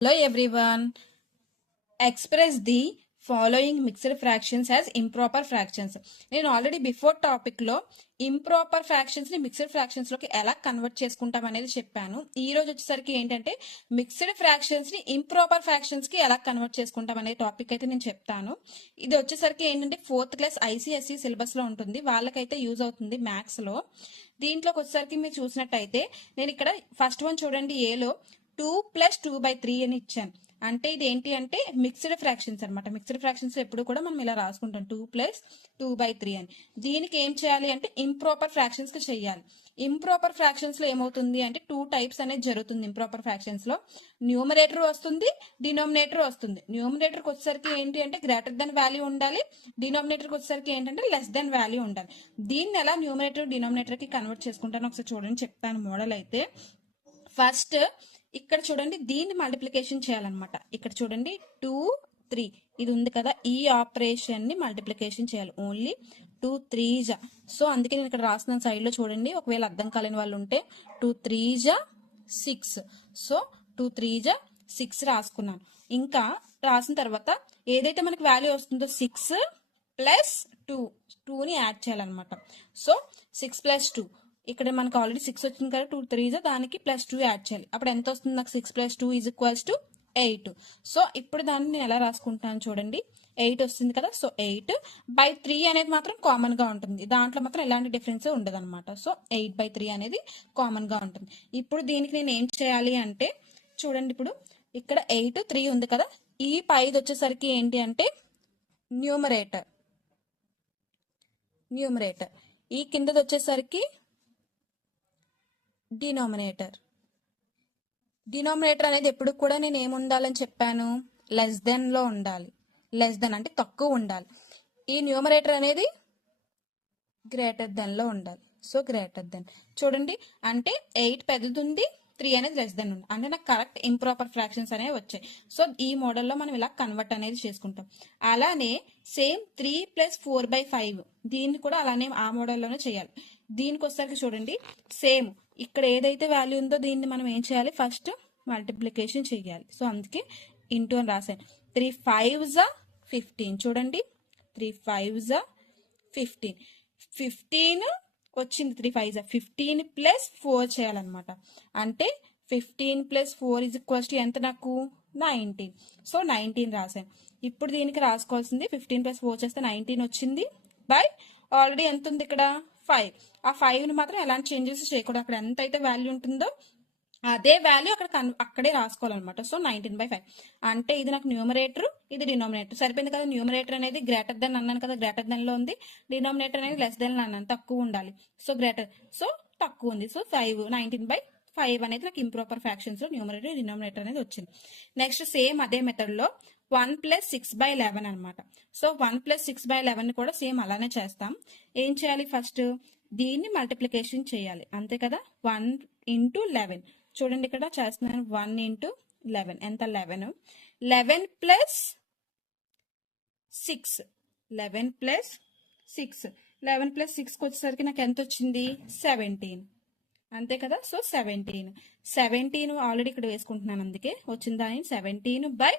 Hello everyone. Express the following mixed fractions as improper fractions. నేను already before topic లో improper fractions ని mixed fractions లోకి ఎలా convert చేసుకుంటాం అనేది చెప్పాను. ఈ రోజు వచ్చేసరికి ఏంటంటే మిక్స్డ్ ఫ్రాక్షన్స్ ని ఇంప్రాపర్ ఫ్రాక్షన్స్ కి ఎలా కన్వర్ట్ చేసుకుంటాం అనే టాపిక్ అయితే నేను చెప్తాను. ఇది వచ్చేసరికి ఏంటంటే 4th క్లాస్ ICSE సిలబస్ లో ఉంటుంది, వాళ్ళకైతే యూజ్ అవుతుంది మ్యాథ్స్ లో. దీంట్లోకి వచ్చేసరికి మీరు చూసినట్టయితే నేను ఇక్కడ ఫస్ట్ వన్ చూడండి, ఏలో 2 + 2/3 అని ఇచ్చాను. అంటే ఇది ఏంటి అంటే మిక్స్డ్ ఫ్రాక్షన్స్ అనమాట. మిక్స్డ్ ఫ్రాక్షన్స్ ఎప్పుడు కూడా మనం ఇలా రాసుకుంటాం 2 + 2/3 అని. దీనికి ఏం చేయాలి అంటే ఇంప్రాపర్ ఫ్రాక్షన్స్ కి చేయాలి. ఇంప్రాపర్ ఫ్రాక్షన్స్ లో ఏమవుతుంది అంటే 2 టైప్స్ అనేది జరుగుతుంది. ఇంప్రాపర్ ఫ్రాక్షన్స్ లో న్యూమరేటర్ వస్తుంది, డినామినేటర్ వస్తుంది. న్యూమరేటర్ కి వచ్చేసరికి ఏంటి అంటే గ్రేటర్ దెన్ వాల్యూ ఉండాలి, డినామినేటర్ కి వచ్చేసరికి ఏంటంటే లెస్ దెన్ వాల్యూ ఉండాలి. దీన్ని ఎలా న్యూమరేటర్ డినామినేటర్ కి కన్వర్ట్ చేసుకుంటాను ఒకసారి చూడండి, చెప్తాను మోడల్ అయితే. ఫస్ట్ ఇక్కడ చూడండి, దీన్ని మల్టిప్లికేషన్ చేయాలన్నమాట. ఇక్కడ చూడండి 2 3 ఇది ఉంది కదా, ఈ ఆపరేషన్ ని మల్టిప్లికేషన్ చేయాలి. ఓన్లీ 2 3 సో అందుకే నేను ఇక్కడ రాసిన సైడ్ లో చూడండి, ఒకవేళ అర్థం కాలేని వాళ్ళు ఉంటే 2 3 6. సో 2 3 6 రాసుకున్నాను. ఇంకా రాసిన తర్వాత ఏదైతే మనకి వాల్యూ వస్తుందో 6 + 2ని యాడ్ చేయాలన్నమాట. సో 6 + 2 ఇక్కడ మనకు ఆల్రెడీ 6 వచ్చింది కదా, 2 3 దానికి +2 యాడ్ చేయాలి. అప్పుడు ఎంత వస్తుంది నాకు? 6 + 2 = 8. సో ఇప్పుడు దాన్ని నేను ఎలా రాసుకుంటాను చూడండి, 8 వస్తుంది కదా. సో 8/3 అనేది మాత్రం కామన్ గా ఉంటుంది, దాంట్లో మాత్రం ఎలాంటి డిఫరెన్స్ ఉండదు అనమాట. సో 8/3 అనేది కామన్ గా ఉంటుంది. ఇప్పుడు దీనికి నేను ఏం చేయాలి అంటే చూడండి, ఇప్పుడు ఇక్కడ 8 3 ఉంది కదా, ఈ పైది వచ్చేసరికి ఏంటి అంటే న్యూమరేటర్, ఈ కిందది వచ్చేసరికి డినామినేటర్. డినామినేటర్ అనేది ఎప్పుడు కూడా నేను ఏముండాలని చెప్పాను? లెస్ దెన్ లో ఉండాలి. లెస్ దెన్ అంటే తక్కువ ఉండాలి. ఈ న్యూమరేటర్ అనేది గ్రేటర్ దెన్ లో ఉండాలి. సో గ్రేటర్ దెన్ చూడండి, అంటే 8 పెద్దది ఉంది, 3 అనేది లెస్ దెన్ ఉంది, అంటే నాకు కరెక్ట్ ఇంప్రాపర్ ఫ్రాక్షన్స్ అనేవి వచ్చాయి. సో ఈ మోడల్లో మనం ఇలా కన్వర్ట్ అనేది చేసుకుంటాం. అలానే సేమ్ 3 + 4/5 దీన్ని కూడా అలానే ఆ మోడల్లోనే చేయాలి. దీనికి వచ్చేసరికి చూడండి, సేమ్ ఇక్కడ ఏదైతే వాల్యూ ఉందో దీన్ని మనం ఏం చేయాలి? ఫస్ట్ మల్టిప్లికేషన్ చేయాలి. సో అందుకే ఇంటూ అని రాశాను. 3 5 15 చూడండి, 3 5 15 15 వచ్చింది. 3 5 15 + 4 చేయాలన్నమాట. అంటే 15 + 4 = ఎంత నాకు? 19. సో 19 రాశాను. ఇప్పుడు దీనికి రాసుకోవాల్సింది 15 + 4 చేస్తే 19 వచ్చింది బై ఆల్రెడీ ఎంత ఉంది ఇక్కడ? 5. ఆ 5ని మాత్రం ఎలాంటి చేంజెస్ చేయకూడదు. అక్కడ ఎంత అయితే వాల్యూ ఉంటుందో అదే వాల్యూ అక్కడే రాసుకోవాలన్నమాట. సో 19/5 అంటే ఇది నాకు న్యూమరేటర్, ఇది డినామినేటర్. సరిపోయింది కదా. న్యూమరేటర్ అనేది గ్రేటర్ దెన్ అన్నాను కదా, గ్రేటర్ దెన్ లో ఉంది. డినామినేటర్ అనేది లెస్ దెన్ అన్నాను, తక్కువ ఉండాలి. సో గ్రేటర్, సో తక్కువ ఉంది. సో 19/5 అనేది నాకు ఇంప్రాపర్ ఫ్రాక్షన్స్ లో న్యూమరేటర్ డినామినేటర్ అనేది వచ్చింది. నెక్స్ట్ సేమ్ అదే మెథడ్ లో 1 + 6/11 అనమాట. సో 1 + 6/11 కూడా సేమ్ అలానే చేస్తాం. ఏం చేయాలి? ఫస్ట్ దీన్ని మల్టిప్లికేషన్ చేయాలి, అంతే కదా. 1 × 11 చూడండి, ఇక్కడ చేస్తున్నాను. 1 × 11 ఎంత? 11. 11 + 6 11 + 6 11 + 6కి వచ్చేసరికి నాకు ఎంత వచ్చింది? 17, అంతే కదా. సో 17 ఆల్రెడీ ఇక్కడ వేసుకుంటున్నాను, అందుకే వచ్చింది. దాని 17 బై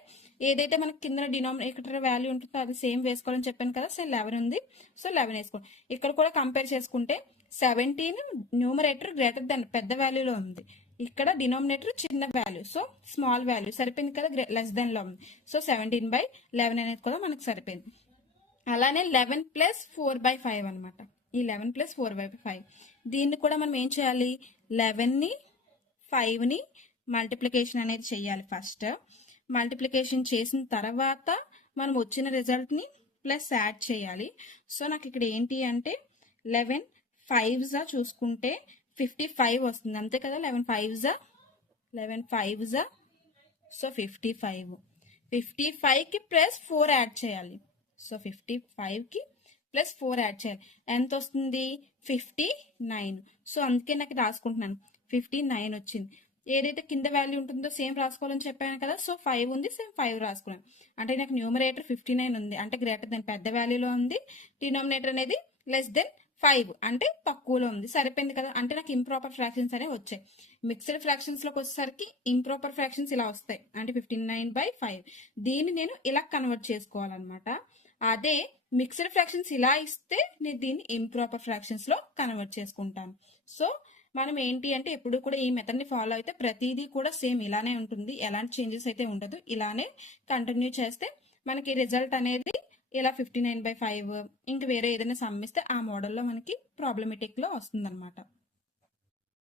ఏదైతే మనకి కింద డినామినేటర్ వాల్యూ ఉంటుందో అది సేమ్ వేసుకోవాలని చెప్పాను కదా. సో 11 ఉంది, సో 11 వేసుకోండి. ఇక్కడ కూడా కంపేర్ చేసుకుంటే 17 న్యూమరేటర్ గ్రేటర్ దెన్ పెద్ద వాల్యూలో ఉంది, ఇక్కడ డినామినేటర్ చిన్న వాల్యూ, సో స్మాల్ వాల్యూ. సరిపోయింది కదా, లెస్ దెన్ లో ఉంది. సో 17/11 అనేది కూడా మనకు సరిపోయింది. అలానే 11 + 4/5 అనమాట. ఈ 11 + 4/5 దీన్ని కూడా మనం ఏం చేయాలి? 11ని 5ని మల్టిప్లికేషన్ అనేది చేయాలి. ఫస్ట్ మల్టిప్లికేషన్ చేసిన తర్వాత మనం వచ్చిన రిజల్ట్ని ప్లస్ యాడ్ చేయాలి. సో నాకు ఇక్కడ ఏంటి అంటే 11 5 చూసుకుంటే 55 వస్తుంది, అంతే కదా. 11 5 సో 55. 55కి +4 యాడ్ చేయాలి. సో 55కి +4 యాడ్ చేయాలి. ఎంత వస్తుంది? 59. సో అందుకే నాకు రాసుకుంటున్నాను, 59 వచ్చింది. ఏదైతే కింద వాల్యూ ఉంటుందో సేమ్ రాసుకోవాలని చెప్పాను కదా. సో 5 ఉంది, సేమ్ 5 రాసుకున్నాను. అంటే నాకు న్యూమరేటర్ 59 ఉంది, అంటే గ్రేటర్ దెన్ పెద్ద వాల్యూలో ఉంది. డినామినేటర్ అనేది లెస్ దెన్ 5 అంటే తక్కువలో ఉంది, సరిపోయింది కదా, అంటే నాకు ఇంప్రాపర్ ఫ్రాక్షన్స్ అనేవి వచ్చాయి. మిక్స్డ్ ఫ్రాక్షన్స్ లోకి వచ్చేసరికి ఇంప్రాపర్ ఫ్రాక్షన్స్ ఇలా వస్తాయి, అంటే 59/5. దీన్ని నేను ఇలా కన్వర్ట్ చేసుకోవాలన్నమాట. అదే మిక్స్డ్ ఫ్రాక్షన్స్ ఇలా ఇస్తే నేను దీన్ని ఇంప్రాపర్ ఫ్రాక్షన్స్ లో కన్వర్ట్ చేసుకుంటాను. సో మనం ఏంటి అంటే ఎప్పుడు కూడా ఈ మెథడ్ ని ఫాలో అయితే ప్రతిదీ కూడా సేమ్ ఇలానే ఉంటుంది, ఎలాంటి చేంజెస్ అయితే ఉండదు. ఇలానే కంటిన్యూ చేస్తే మనకి రిజల్ట్ అనేది ఇలా 59/5 ఇంక వేరే ఏదైనా సమ్ ఇస్తే ఆ మోడల్లో మనకి ప్రాబ్లమెటిక్ లో వస్తుంది అనమాట.